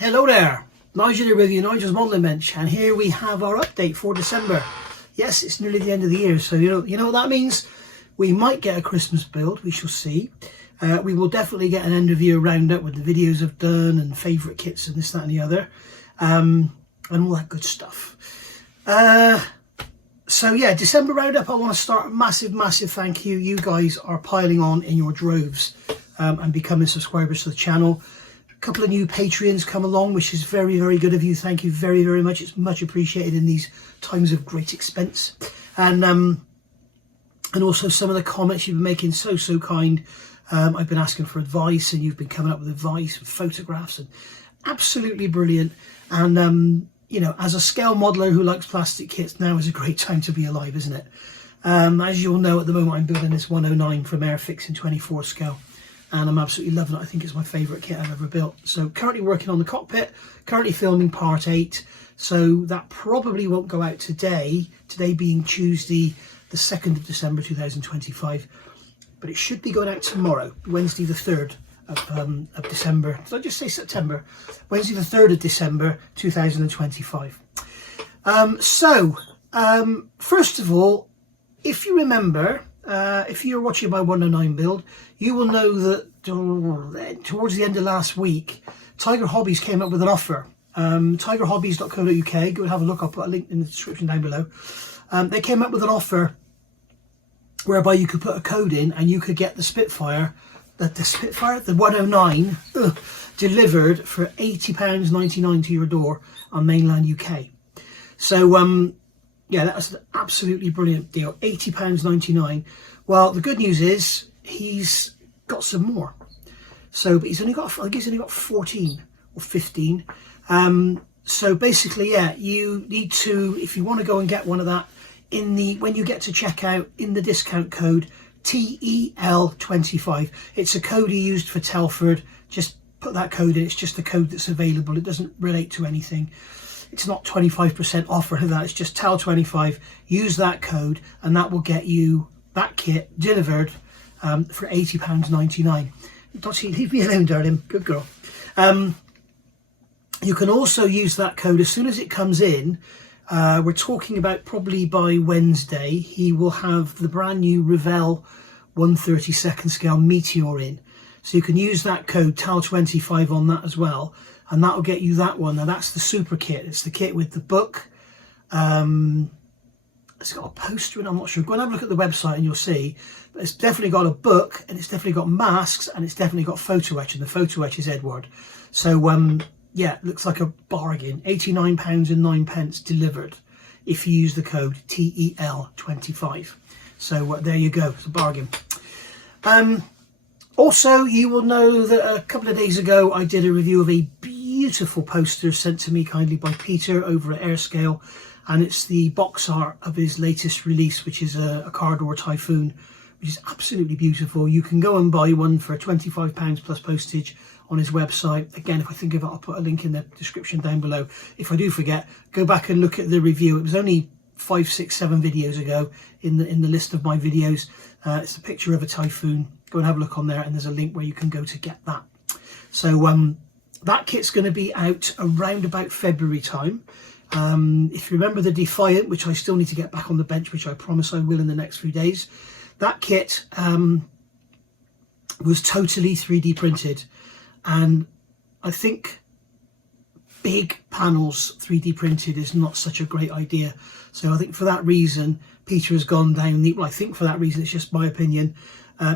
Hello there, Nigel here with you, Nigel's Modelling Bench, and here we have our update for December. Yes, it's nearly the end of the year, so you know what that means? We might get a Christmas build, we shall see. We will definitely get an end of year roundup with the videos I've done and favourite kits and this, that and the other, and all that good stuff. So yeah, December roundup, I want to start a massive thank you. You guys are piling on in your droves and becoming subscribers to the channel. A couple of new Patreons come along, which is very good of you. Thank you very much. It's much appreciated in these times of great expense. And also some of the comments you've been making, so kind. I've been asking for advice and you've been coming up with advice with photographs, and absolutely brilliant. And you know, as a scale modeler who likes plastic kits, now is a great time to be alive, isn't it? As you'll know, at the moment I'm building this 109 from Airfix in 24 scale, and I'm absolutely loving it. I think it's my favourite kit I've ever built. So currently working on the cockpit, currently filming part 8, so that probably won't go out today being Tuesday the 2nd of December 2025, but it should be going out tomorrow, Wednesday the 3rd of December. Did I just say September? Wednesday the 3rd of December 2025. First of all, if you remember, if you're watching my 109 build, you will know that towards the end of last week, Tiger Hobbies came up with an offer. tigerhobbies.co.uk, go and have a look. I'll put a link in the description down below. They came up with an offer whereby you could put a code in and you could get the Spitfire, the 109, delivered for £80.99 to your door on mainland UK. So yeah, that was an absolutely brilliant deal. £80.99. Well, the good news is he's got some more. So, but he's only got, I think he's only got 14 or 15. So basically, yeah, you need to, if you want to go and get one of that, when you get to checkout, in the discount code TEL25. It's a code he used for Telford. Just put that code in. It's just the code that's available. It doesn't relate to anything. It's not 25% off or anything like that. It's just TEL25. Use that code and that will get you that kit delivered for £80.99. Dottie, leave me alone, darling. Good girl. You can also use that code as soon as it comes in. We're talking about probably by Wednesday, he will have the brand new Revell 1/32 scale Meteor in. So you can use that code TEL25 on that as well, and that will get you that one. Now that's the super kit. It's the kit with the book. It's got a poster in, I'm not sure. Go and have a look at the website and you'll see. But it's definitely got a book, and it's definitely got masks, and it's definitely got photo etch, and the photo etch is Edward. So yeah, it looks like a bargain. £89.09 delivered if you use the code TEL25. So there you go, it's a bargain. Also, you will know that a couple of days ago I did a review of a beautiful poster sent to me kindly by Peter over at Airscale, and it's the box art of his latest release, which is a car door Typhoon, which is absolutely beautiful. You can go and buy one for £25 plus postage on his website. Again, if I think of it, I'll put a link in the description down below. If I do forget, go back and look at the review. It was only 5, 6, 7 videos ago in the list of my videos. It's a picture of a Typhoon. Go and have a look on there, and there's a link where you can go to get that. So that kit's going to be out around about February time. If you remember the Defiant, which I still need to get back on the bench, which I promise I will in the next few days, that kit was totally 3D printed. And I think big panels 3D printed is not such a great idea. So I think for that reason, Peter has gone down the, well, I think for that reason, it's just my opinion,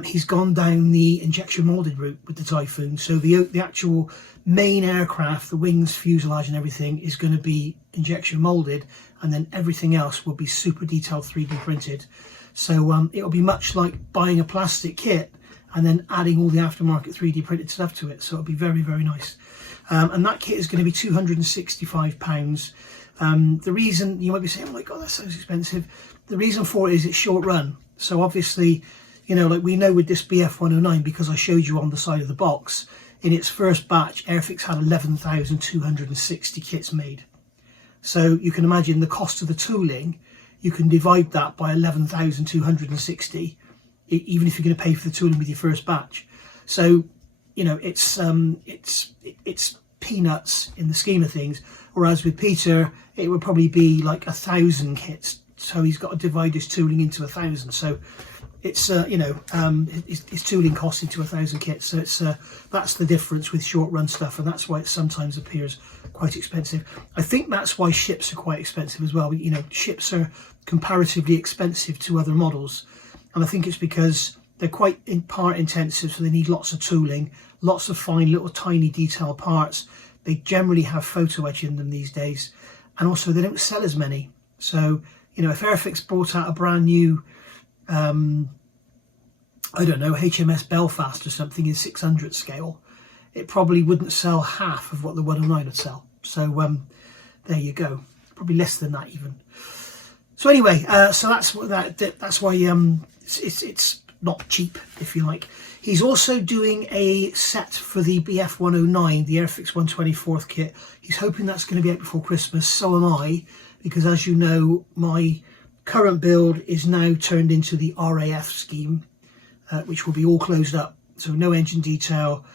he's gone down the injection molded route with the Typhoon. So the actual main aircraft, the wings, fuselage and everything is going to be injection molded, and then everything else will be super detailed 3D printed. So it'll be much like buying a plastic kit and then adding all the aftermarket 3D printed stuff to it. So it'll be very nice. And that kit is going to be £265. The reason, you might be saying, oh my God, that sounds expensive. The reason for it is it's short run. So obviously, you know, like we know with this BF 109, because I showed you on the side of the box, in its first batch, Airfix had 11,260 kits made. So you can imagine the cost of the tooling, you can divide that by 11,260, even if you're going to pay for the tooling with your first batch. So, you know, it's peanuts in the scheme of things, whereas with Peter it would probably be like 1,000 kits, so he's got to divide his tooling into 1,000, so it's his tooling costs into 1,000 kits, so it's that's the difference with short run stuff, and that's why it sometimes appears quite expensive. I think that's why ships are quite expensive as well. You know, ships are comparatively expensive to other models, and I think it's because they're quite part intensive, so they need lots of tooling, lots of fine little tiny detail parts. They generally have photo etch in them these days, and also they don't sell as many. So, you know, if Airfix brought out a brand new I don't know, HMS Belfast or something in 600 scale, it probably wouldn't sell half of what the 109 would sell. So there you go, probably less than that even. So anyway, so that's why it's not cheap, if you like. He's also doing a set for the BF 109, the Airfix 124th kit. He's hoping that's going to be out before Christmas. So am I, because as you know, my current build is now turned into the RAF scheme, which will be all closed up. So no engine detail,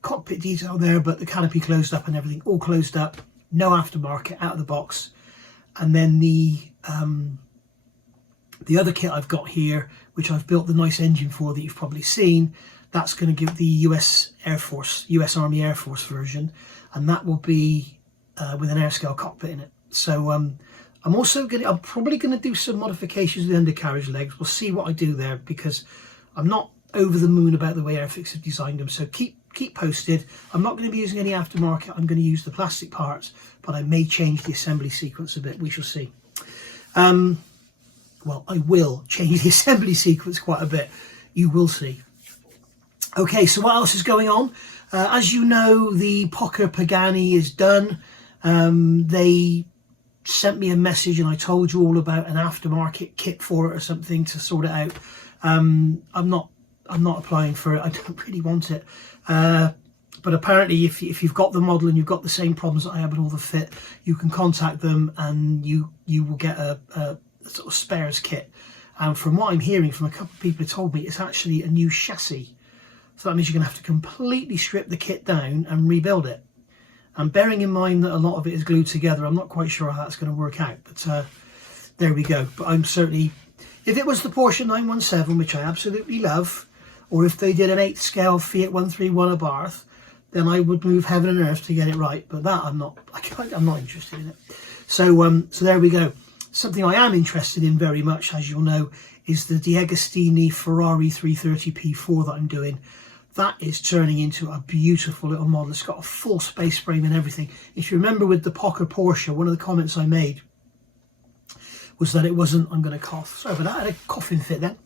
cockpit detail there, but the canopy closed up and everything all closed up. No aftermarket, out of the box. And then the other kit I've got here, which I've built the nice engine for that you've probably seen, that's going to give the US Army Air Force version, and that will be with an airscale cockpit in it. So I'm probably going to do some modifications with the undercarriage legs. We'll see what I do there, because I'm not over the moon about the way Airfix have designed them. So keep posted. I'm not going to be using any aftermarket. I'm going to use the plastic parts, but I may change the assembly sequence a bit. We shall see. Well, I will change the assembly sequence quite a bit. You will see. Okay, so what else is going on? As you know, the Pocher Pagani is done. They sent me a message and I told you all about an aftermarket kit for it or something to sort it out. I'm not applying for it. I don't really want it. But apparently if you've got the model and you've got the same problems that I have with all the fit, you can contact them and you will get a sort of spares kit. And from what I'm hearing from a couple of people who told me, it's actually a new chassis. So that means you're going to have to completely strip the kit down and rebuild it. And bearing in mind that a lot of it is glued together, I'm not quite sure how that's going to work out. But there we go. But I'm certainly, if it was the Porsche 917, which I absolutely love, or if they did an 8th scale Fiat 131 Abarth, then I would move heaven and earth to get it right. But that I'm not interested in it. So so there we go. Something I am interested in very much, as you'll know, is the Diagastini Ferrari 330 P4 that I'm doing. That is turning into a beautiful little model. It's got a full space frame and everything. If you remember with the Pocher Porsche, one of the comments I made was that it wasn't, I'm going to cough. Sorry about that, I had a coughing fit then.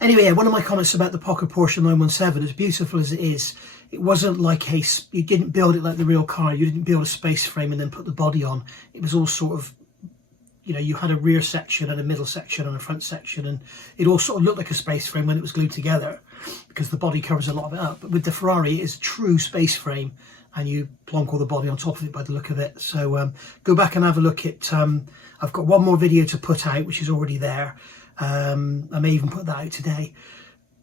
Anyway, yeah, one of my comments about the Pocher Porsche 917, as beautiful as it is, it wasn't like you didn't build it like the real car. You didn't build a space frame and then put the body on. It was all sort of, you know, you had a rear section and a middle section and a front section, and it all sort of looked like a space frame when it was glued together, because the body covers a lot of it up. But with the Ferrari, it is a true space frame, and you plonk all the body on top of it by the look of it. So go back and have a look at, I've got one more video to put out, which is already there. I may even put that out today.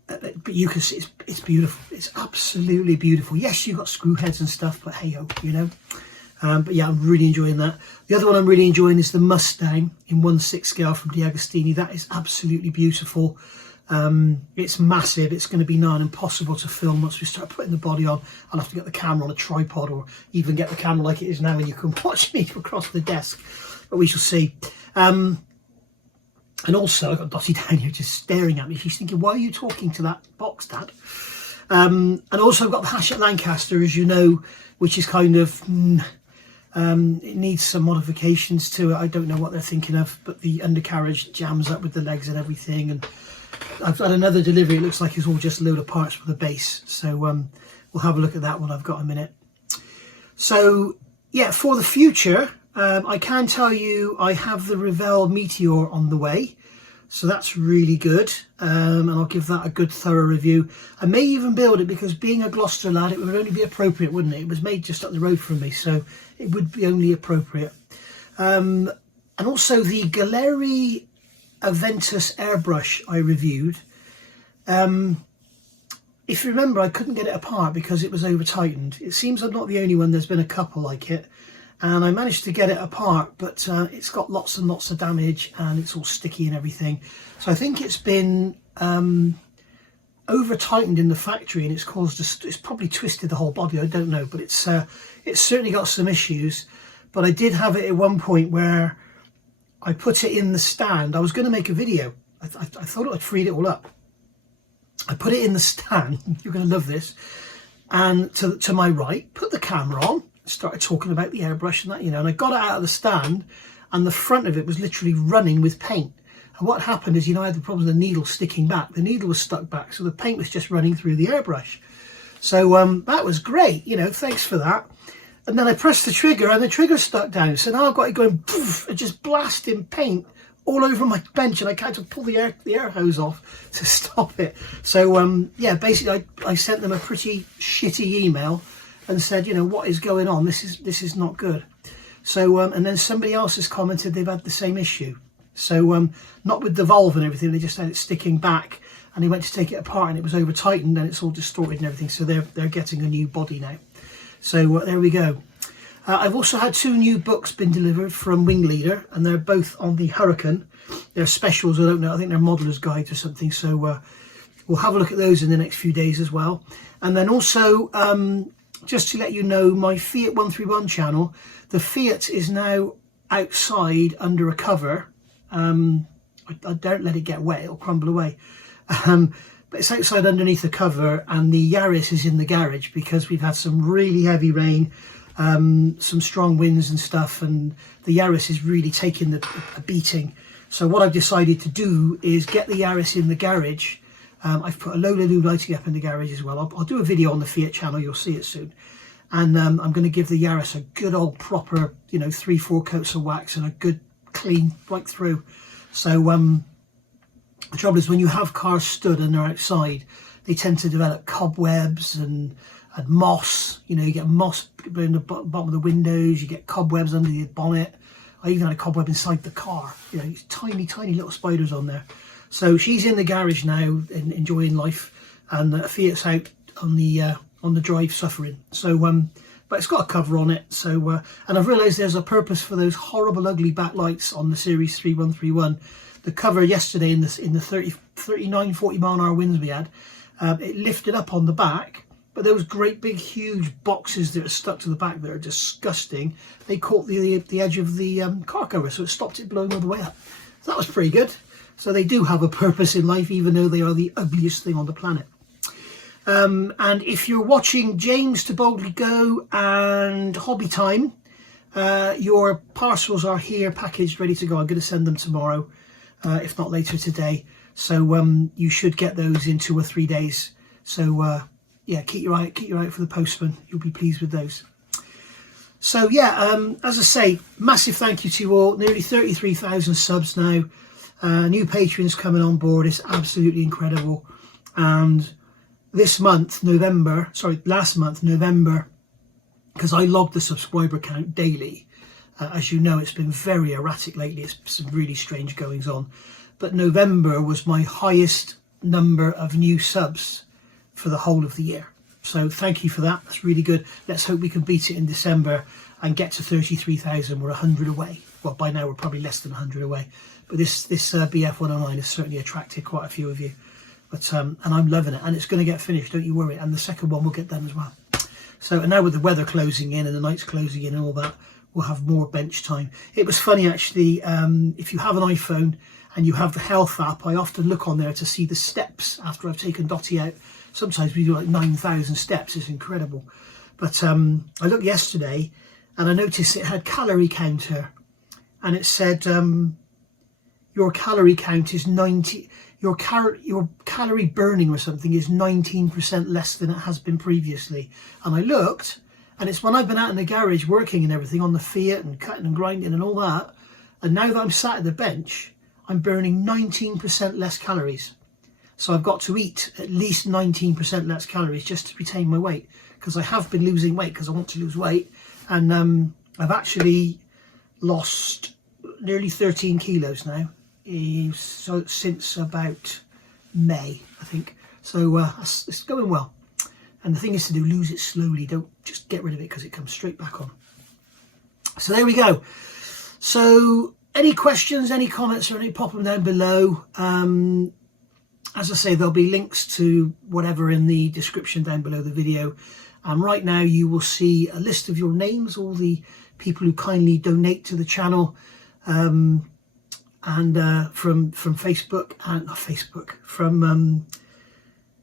But you can see it's beautiful. It's absolutely beautiful. Yes, you've got screw heads and stuff, but hey ho, you know. But yeah, I'm really enjoying that. The other one I'm really enjoying is the Mustang in 1/6 scale from Diagastini. That is absolutely beautiful. It's massive. It's going to be nigh on impossible to film once we start putting the body on. I'll have to get the camera on a tripod, or even get the camera like it is now and you can watch me across the desk. But we shall see. And also, I've got Dottie down here just staring at me. She's thinking, why are you talking to that box, Dad? And also I've got the Hachette Lancaster, as you know, which is kind of... it needs some modifications to it. I don't know what they're thinking of, but the undercarriage jams up with the legs and everything. And I've got another delivery. It looks like it's all just a load of parts for the base. So we'll have a look at that when I've got a minute. So yeah, for the future, I can tell you I have the Revell Meteor on the way. So that's really good. And I'll give that a good thorough review. I may even build it, because being a Gloucester lad, it would only be appropriate, wouldn't it? It was made just up the road from me, so it would be only appropriate. And also the Galeri Aventus Airbrush I reviewed. if you remember, I couldn't get it apart because it was over tightened. It seems I'm not the only one, there's been a couple like it, and I managed to get it apart, but it's got lots and lots of damage and it's all sticky and everything. So I think it's been over tightened in the factory, and it's caused it's probably twisted the whole body, I don't know, but it's certainly got some issues. But I did have it at one point where I put it in the stand. I was going to make a video. I thought I'd freed it all up. I put it in the stand. You're going to love this. And to my right, put the camera on, started talking about the airbrush and that, you know, and I got it out of the stand, and the front of it was literally running with paint. And what happened is, you know, I had the problem with the needle sticking back. The needle was stuck back, so the paint was just running through the airbrush. So that was great, you know, thanks for that. And then I pressed the trigger and the trigger stuck down. So now I've got it going poof, and just blasting paint all over my bench, and I had to pull the air hose off to stop it. So yeah, basically I sent them a pretty shitty email and said, you know, what is going on? This is not good. So and then somebody else has commented they've had the same issue. So not with the valve and everything, they just had it sticking back, and they went to take it apart and it was over tightened and it's all distorted and everything. So they're getting a new body now. So there we go. I've also had 2 new books been delivered from Wing Leader, and they're both on the Hurricane. They're specials, I don't know, I think they're modeller's guides or something. So we'll have a look at those in the next few days as well. And then also, just to let you know, my Fiat 131 channel, the Fiat is now outside under a cover. I don't let it get wet, it'll crumble away. But it's outside underneath the cover, and the Yaris is in the garage because we've had some really heavy rain, some strong winds and stuff, and the Yaris is really taking a beating. So what I've decided to do is get the Yaris in the garage. I've put a load of new lighting up in the garage as well. I'll do a video on the Fiat channel, you'll see it soon. And I'm going to give the Yaris a good old proper, you know, 3-4 coats of wax and a good clean right through. So the trouble is, when you have cars stood and they're outside, they tend to develop cobwebs and moss. You know, you get moss in the bottom of the windows, you get cobwebs under the bonnet. I even had a cobweb inside the car. You know, tiny little spiders on there. So she's in the garage now and enjoying life, and Fiat's out on the drive suffering. So but it's got a cover on it. So and I've realised there's a purpose for those horrible ugly backlights on the Series 3131. The cover yesterday in the 39-40 mile an hour winds we had, it lifted up on the back, but those great big huge boxes that are stuck to the back that are disgusting, they caught the edge of the car cover, so it stopped it blowing all the way up. So that was pretty good. So they do have a purpose in life, even though they are the ugliest thing on the planet. And if you're watching James to Boldly Go and Hobby Time, your parcels are here, packaged, ready to go. I'm going to send them tomorrow, if not later today. So you should get those in 2 or 3 days. So yeah, keep your eye out for the postman. You'll be pleased with those. So yeah, as I say, massive thank you to you all. Nearly 33,000 subs now. New patrons coming on board. It's absolutely incredible. And last month, November, because I logged the subscriber count daily. As you know, it's been very erratic lately. It's some really strange goings on. But November was my highest number of new subs for the whole of the year. So thank you for that. That's really good. Let's hope we can beat it in December and get to 33,000. We're 100 away. Well, by now we're probably less than 100 away. But this BF 109 has certainly attracted quite a few of you. But and I'm loving it, and it's going to get finished, don't you worry. And the second one will get done as well. So, and now with the weather closing in and the nights closing in and all that, we'll have more bench time. It was funny actually, if you have an iPhone and you have the health app, I often look on there to see the steps after I've taken Dottie out. Sometimes we do like 9,000 steps. It's incredible. But I looked yesterday and I noticed it had calorie counter, and it said your calorie count is 90. Your calorie burning or something is 19% less than it has been previously. And I looked, and it's when I've been out in the garage working and everything on the Fiat and cutting and grinding and all that. And now that I'm sat at the bench, I'm burning 19% less calories. So I've got to eat at least 19% less calories just to retain my weight, because I have been losing weight because I want to lose weight. And I've actually lost nearly 13 kilos now. So since about May, I think. So it's going well. And the thing is to do, lose it slowly. Don't just get rid of it because it comes straight back on. So there we go. So any questions, any comments, or any, pop them down below. As I say, there'll be links to whatever in the description down below the video. And right now you will see a list of your names, all the people who kindly donate to the channel, and from Facebook, and not Facebook, from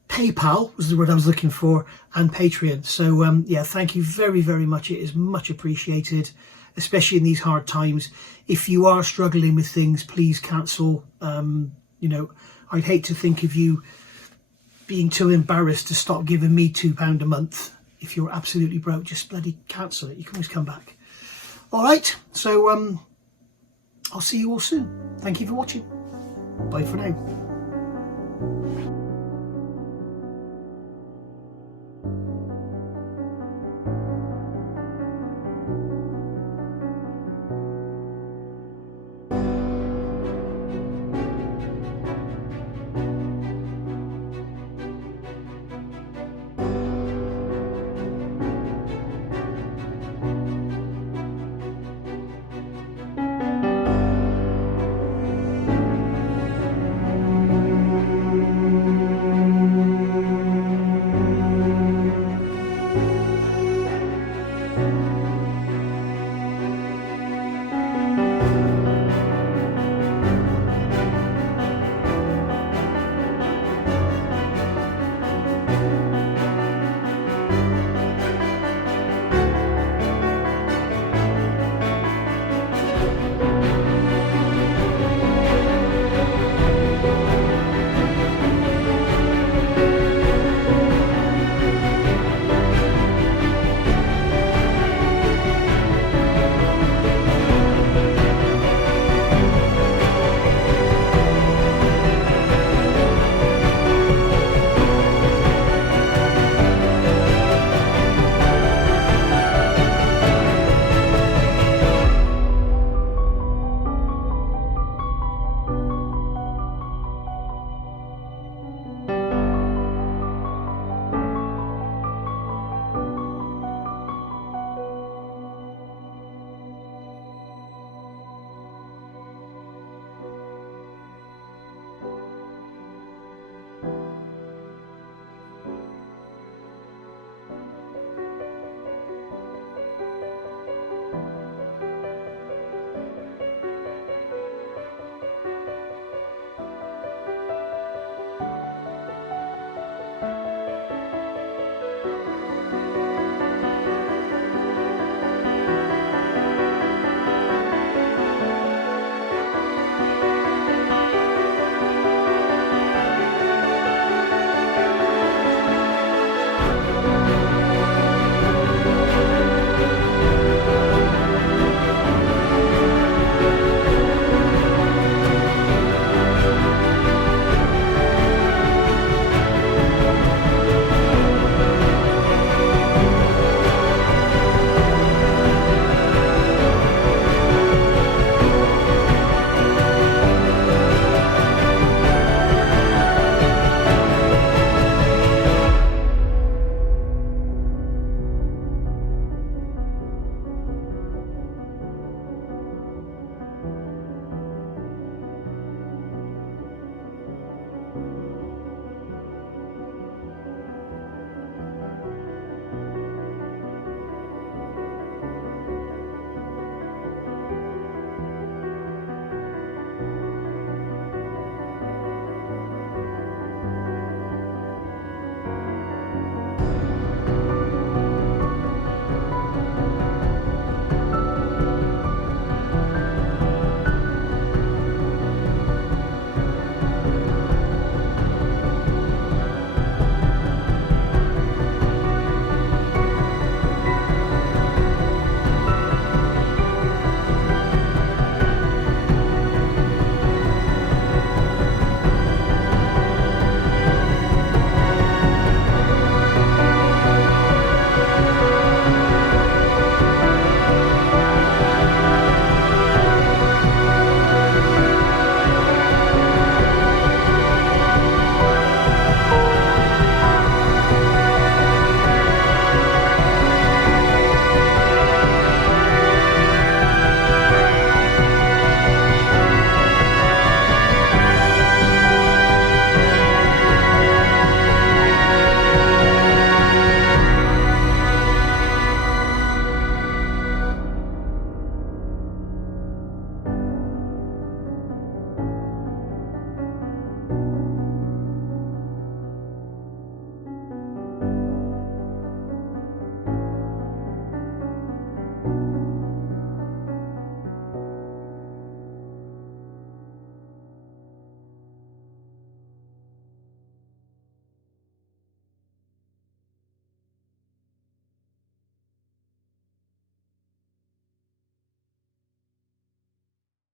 PayPal was the word I was looking for, and Patreon. So yeah, thank you very, very much. It is much appreciated, especially in these hard times. If you are struggling with things, please cancel. You know, I'd hate to think of you being too embarrassed to stop giving me £2 a month. If you're absolutely broke, just bloody cancel it. You can always come back. All right, so I'll see you all soon. Thank you for watching. Bye for now.